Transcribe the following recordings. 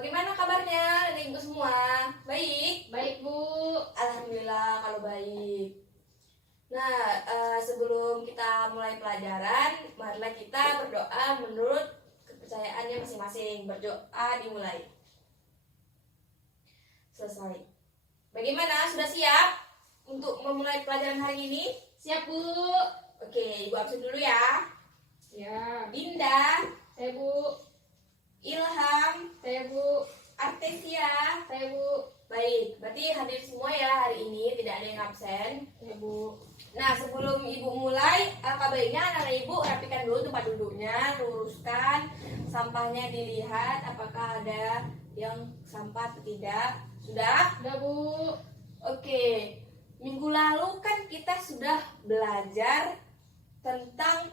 Bagaimana kabarnya adik ibu semua? Baik? Baik, Bu. Alhamdulillah kalau baik. Nah, sebelum kita mulai pelajaran, marilah kita berdoa menurut kepercayaannya masing-masing. Berdoa dimulai. Selesai. Bagaimana? Sudah siap untuk memulai pelajaran hari ini? Siap, Bu. Oke, ibu absen dulu ya. Siap. Dinda, Saya, Bu. Ilham, Saya, Bu. Artesia. Saya, Bu. Baik, berarti hadir semua ya hari ini, tidak ada yang absen. Saya, Bu. Nah, sebelum ibu mulai, alangkah baiknya anak ibu rapikan dulu tempat duduknya, luruskan, sampahnya dilihat apakah ada yang sampah atau tidak. Sudah? Udah, Bu. Oke, minggu lalu kan kita sudah belajar tentang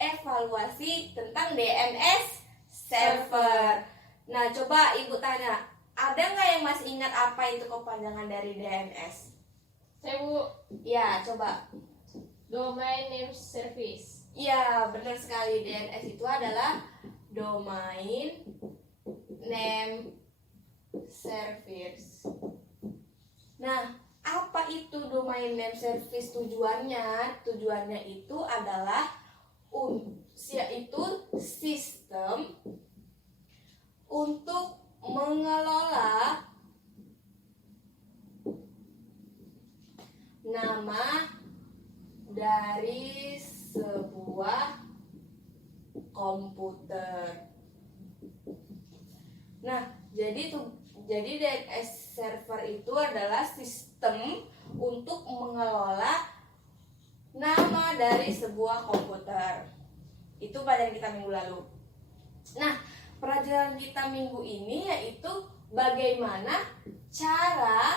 evaluasi tentang DNS server. Nah, coba ibu tanya, ada nggak yang masih ingat apa itu kepanjangan dari DNS? Saya, Bu. Ya, coba. Domain Name Service. Ya, benar sekali. DNS itu adalah Domain Name Service. Nah, apa itu Domain Name Service tujuannya? Tujuannya itu adalah yaitu sistem untuk mengelola nama dari sebuah komputer. Nah, jadi DNS server itu adalah sistem untuk mengelola nama dari sebuah komputer. Itu pelajaran kita minggu lalu. Nah, pelajaran kita minggu ini yaitu bagaimana cara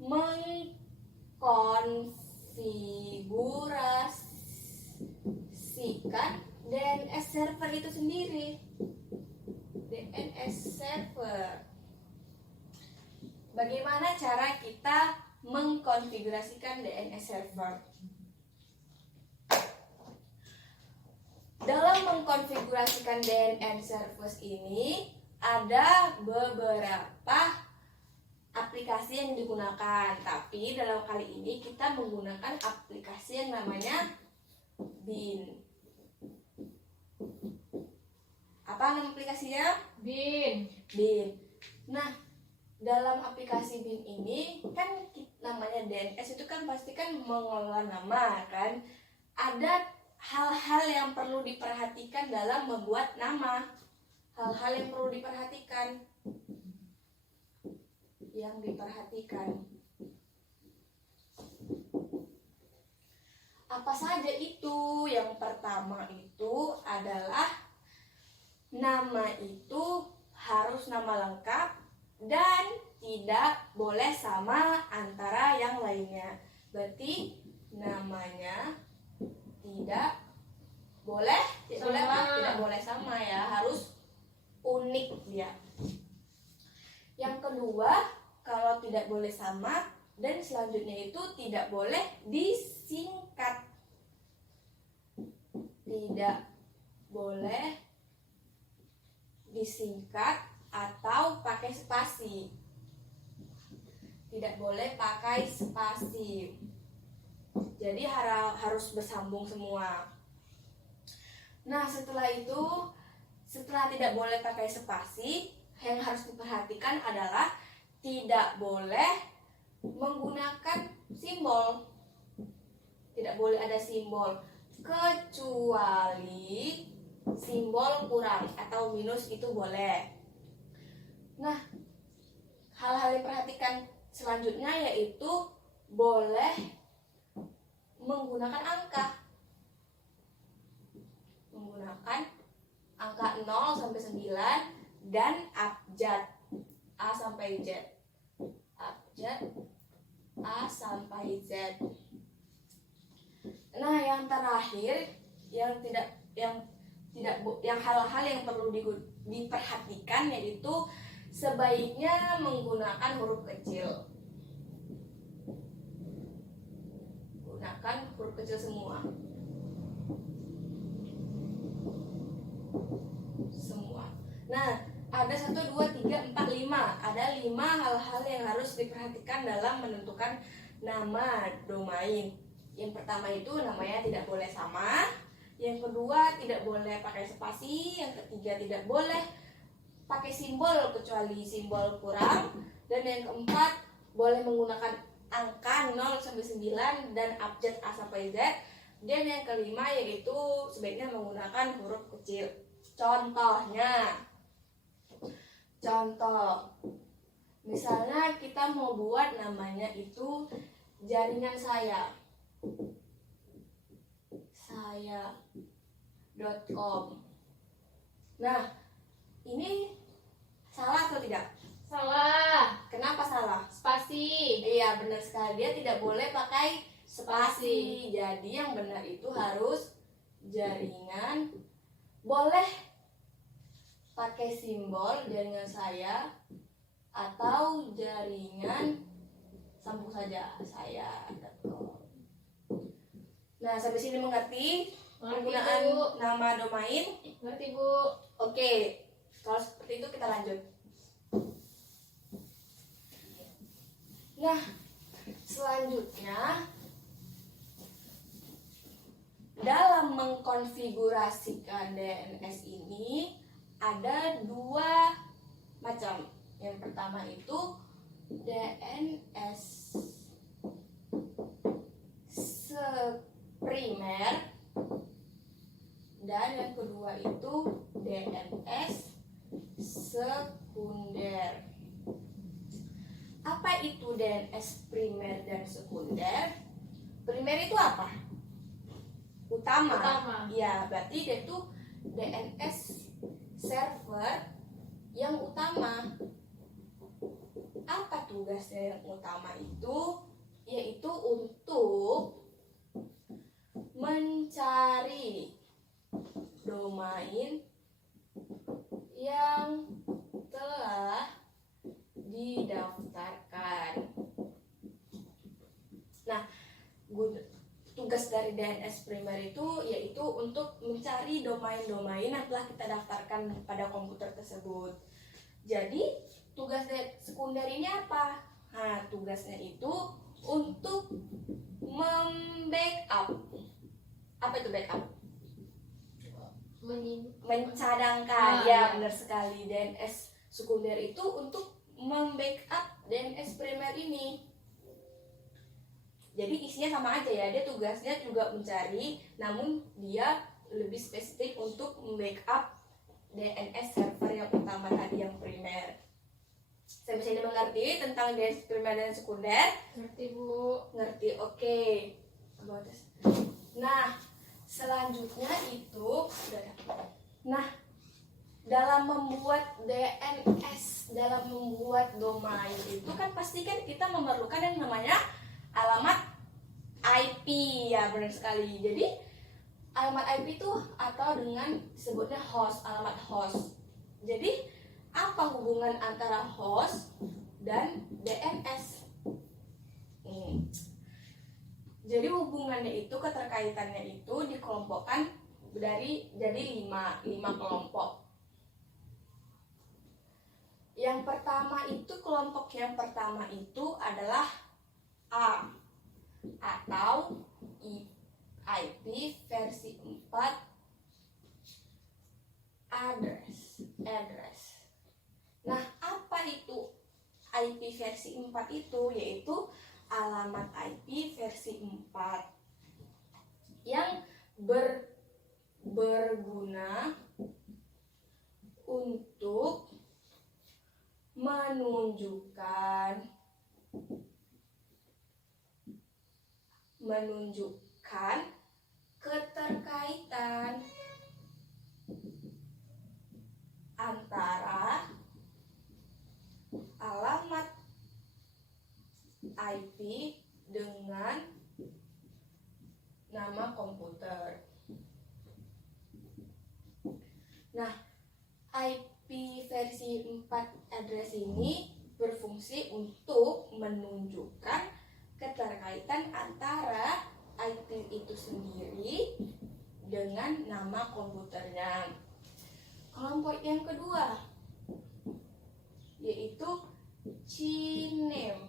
mengkonfigurasikan DNS server itu sendiri. DNS server. Bagaimana cara kita mengkonfigurasikan DNS server? Dalam mengkonfigurasikan DNS server ini ada beberapa aplikasi yang digunakan, tapi dalam kali ini kita menggunakan aplikasi yang namanya BIN. Apa nama aplikasinya? BIN. BIN. Nah, dalam aplikasi BIN ini kan namanya DNS itu kan pasti kan mengelola nama kan. Ada hal-hal yang perlu diperhatikan dalam membuat nama. Hal-hal yang perlu diperhatikan. Apa saja itu? Yang pertama itu adalah nama itu harus nama lengkap dan tidak boleh sama antara yang lainnya. Berarti namanya tidak boleh sama ya, harus unik dia. Yang kedua, kalau tidak boleh sama dan selanjutnya itu tidak boleh disingkat. Tidak boleh disingkat atau pakai spasi. Tidak boleh pakai spasi. Jadi harus bersambung semua. Nah, setelah tidak boleh pakai spasi, yang harus diperhatikan adalah tidak boleh menggunakan simbol. Tidak boleh ada simbol kecuali simbol kurang atau minus itu boleh. Nah, hal-hal yang diperhatikan selanjutnya yaitu boleh menggunakan angka. Menggunakan angka 0 sampai 9 dan abjad A sampai Z. Abjad A sampai Z. Nah, yang terakhir yang hal-hal yang perlu diperhatikan yaitu sebaiknya menggunakan huruf kecil. Gunakan huruf kecil semua. Nah, ada 1, 2, 3, 4, 5. Ada 5 hal-hal yang harus diperhatikan dalam menentukan nama domain. Yang pertama itu namanya tidak boleh sama. Yang kedua tidak boleh pakai spasi. Yang ketiga tidak boleh pakai simbol kecuali simbol kurang. Dan yang keempat boleh menggunakan angka 0 sampai 9 dan abjad A sampai Z. Dan yang kelima yaitu sebaiknya menggunakan huruf kecil. Contoh, misalnya kita mau buat namanya itu jaringan saya.com. Nah, ini salah atau tidak? Salah. Kenapa salah? Spasi. Iya, benar sekali. Dia tidak boleh pakai spasi. Jadi yang benar itu harus jaringan. Boleh pakai simbol jaringan saya atau jaringan sambung saja saya.com. Nah, sampai sini mengerti penggunaan Bu. nama domain? Ngerti, Bu. Oke, kalau seperti itu kita lanjut. Nah, selanjutnya dalam mengkonfigurasikan DNS ini ada 2 macam. Yang pertama itu DNS primer dan yang kedua itu DNS sekunder. Apa itu DNS primer dan sekunder? Primer itu apa? Utama. Ya, berarti dia itu DNS server yang utama. Apa tugasnya yang utama itu? Yaitu untuk mencari domain yang telah didaftarkan. Nah, tugas dari DNS primer itu yaitu untuk mencari domain-domain yang telah kita daftarkan pada komputer tersebut. Jadi, tugas sekunder ini apa? Nah, tugasnya itu untuk membackup. Apa itu backup? Mencadangkan. Ya, benar sekali. DNS sekunder itu untuk membackup DNS primer ini. Jadi isinya sama aja ya, dia tugasnya juga mencari, namun dia lebih spesifik untuk membackup DNS server yang utama tadi yang primer. Saya bisa dimengerti tentang DNS primer dan sekunder? Ngerti, Bu. Ngerti, oke. Nah, selanjutnya itu dalam membuat DNS, dalam membuat domain itu kan pasti kan kita memerlukan yang namanya alamat IP, ya benar sekali. Jadi alamat IP itu atau dengan disebutnya host, alamat host. Jadi apa hubungan antara host dan DNS? Jadi hubungannya itu, keterkaitannya itu dikelompokkan jadi 5 kelompok. Yang pertama itu, kelompok yang pertama itu adalah A atau IP versi 4 address. Nah, apa itu IP versi 4 itu? Yaitu alamat IP versi 4 yang berguna untuk menunjukkan keterkaitan antara alamat IP dengan nama komputer. Nah, IP versi 4 address ini berfungsi untuk menunjukkan keterkaitan antara IP itu sendiri dengan nama komputernya. Kelompok yang kedua yaitu CNAME.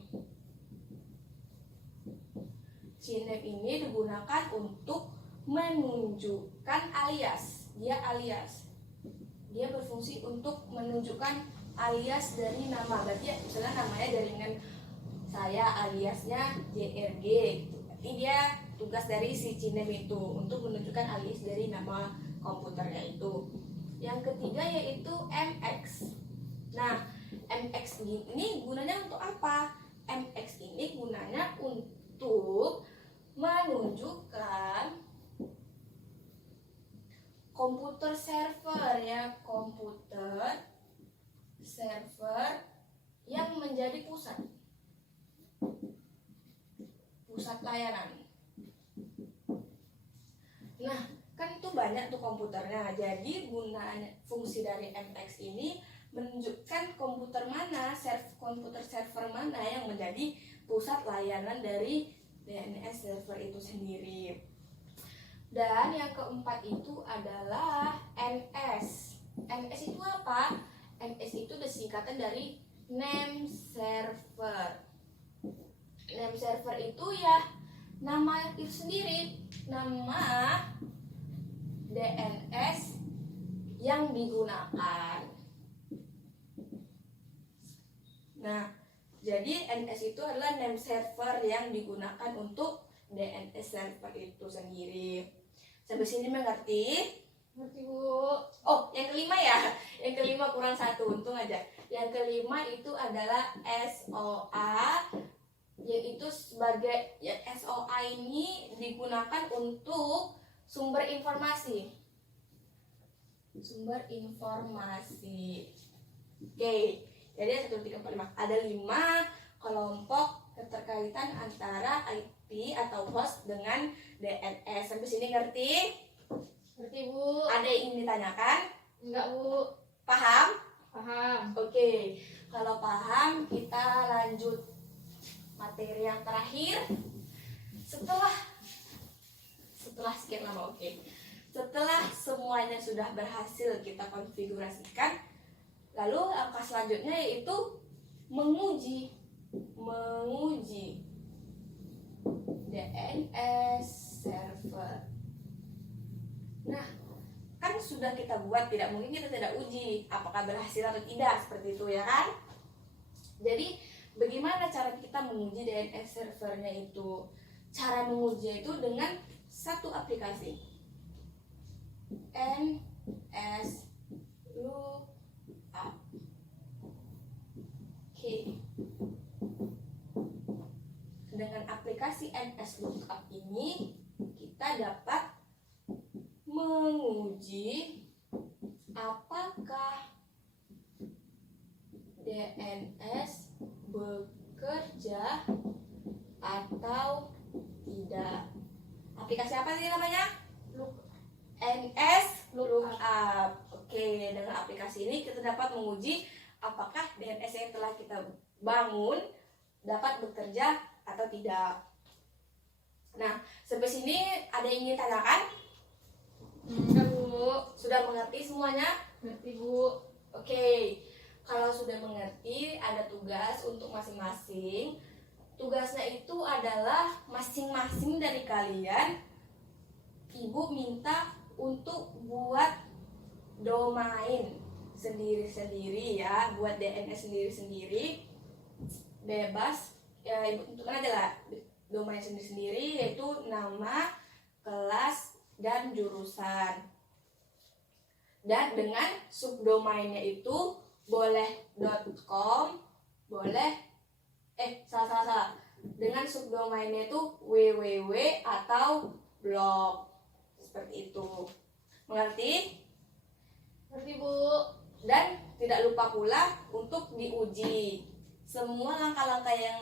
CNAME ini digunakan untuk menunjukkan alias. Dia berfungsi untuk menunjukkan alias dari nama. Berarti ya, misalnya namanya jaringan saya, aliasnya JRG gitu. Berarti dia tugas dari si CNAME itu untuk menunjukkan alias dari nama komputernya itu. Yang ketiga yaitu MX. Nah, MX ini gunanya untuk apa? MX ini gunanya untuk menunjukkan komputer server ya, komputer server yang menjadi pusat layanan. Nah, kan itu banyak tuh komputernya. Jadi gunanya fungsi dari MX ini menunjukkan komputer server mana yang menjadi pusat layanan dari DNS server itu sendiri. Dan yang keempat itu adalah NS. NS itu apa? NS itu singkatan dari name server. Name server itu ya nama itu sendiri, nama DNS yang digunakan. Nah, jadi NS itu adalah name server yang digunakan untuk DNS server itu sendiri. Sampai sini mengerti? Ngerti, Bu. Oh, yang kelima ya. Yang kelima kurang satu, untung aja. Yang kelima itu adalah SOA, yaitu sebagai ya, SOA ini digunakan untuk sumber informasi. Oke. Jadi 1, 2, 3, 4, 5. Ada 5 kelompok keterkaitan antara IP atau host dengan DNS. Sampai sini ngerti? Ngerti, Bu. Ada yang ingin ditanyakan? Enggak, Bu. Paham? Paham. Oke. Kalau paham, kita lanjut materi yang terakhir. Setelah sekian lama, oke. Setelah semuanya sudah berhasil kita konfigurasikan, lalu langkah selanjutnya yaitu menguji DNS server. Nah, kan sudah kita buat, tidak mungkin kita tidak uji apakah berhasil atau tidak, seperti itu ya kan? Jadi bagaimana cara kita menguji DNS servernya itu? Cara menguji itu dengan satu aplikasi, NS Lookup. Oke. Dengan aplikasi NS Lookup ini kita dapat menguji apakah DNS bekerja atau tidak. Aplikasi apa sih namanya? NS Lookup. Oke, dengan aplikasi ini kita dapat menguji apakah DNS yang telah kita bangun dapat bekerja atau tidak. Nah, sampai sini ada yang ingin tanyakan? Enggak, Bu. Sudah mengerti semuanya? Ngerti, Bu. Oke, kalau sudah mengerti, ada tugas untuk masing-masing. Tugasnya itu adalah masing-masing dari kalian, Ibu minta untuk buat domain sendiri-sendiri ya, buat DNS sendiri-sendiri, bebas ya, Ibu tentukan aja lah domain sendiri-sendiri, yaitu nama, kelas, dan jurusan. Dan dengan subdomainnya itu boleh .com, boleh salah. Dengan subdomainnya itu www atau blog. Seperti itu. Mengerti? Ngerti, Bu. Dan tidak lupa pula untuk diuji. Semua langkah-langkah yang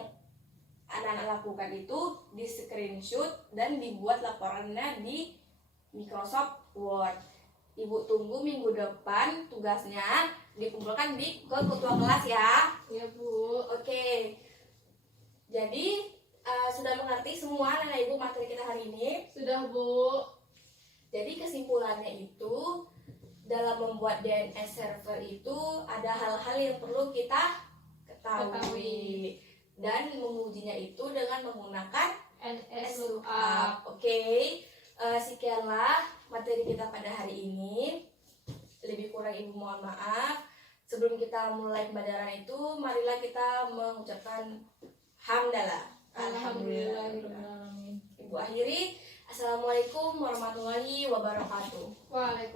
anak-anak lakukan itu di screenshot dan dibuat laporannya di Microsoft Word. Ibu tunggu minggu depan tugasnya dikumpulkan ke ketua kelas ya. Iya, Bu. Oke. Jadi sudah mengerti semua anak ibu materi kita hari ini. Sudah, Bu. Jadi kesimpulannya itu dalam membuat DNS server itu ada hal-hal yang perlu kita ketahui. Dan mengujinya itu dengan menggunakan NS lookup. lookup. Oke, sekianlah materi kita pada hari ini. Lebih kurang ibu mohon maaf. Sebelum kita mulai pembelajaran itu, marilah kita mengucapkan hamdalah. Alhamdulillahirobbilalamin. Ibu akhiri. Assalamualaikum warahmatullahi wabarakatuh. Waalaikumsalam.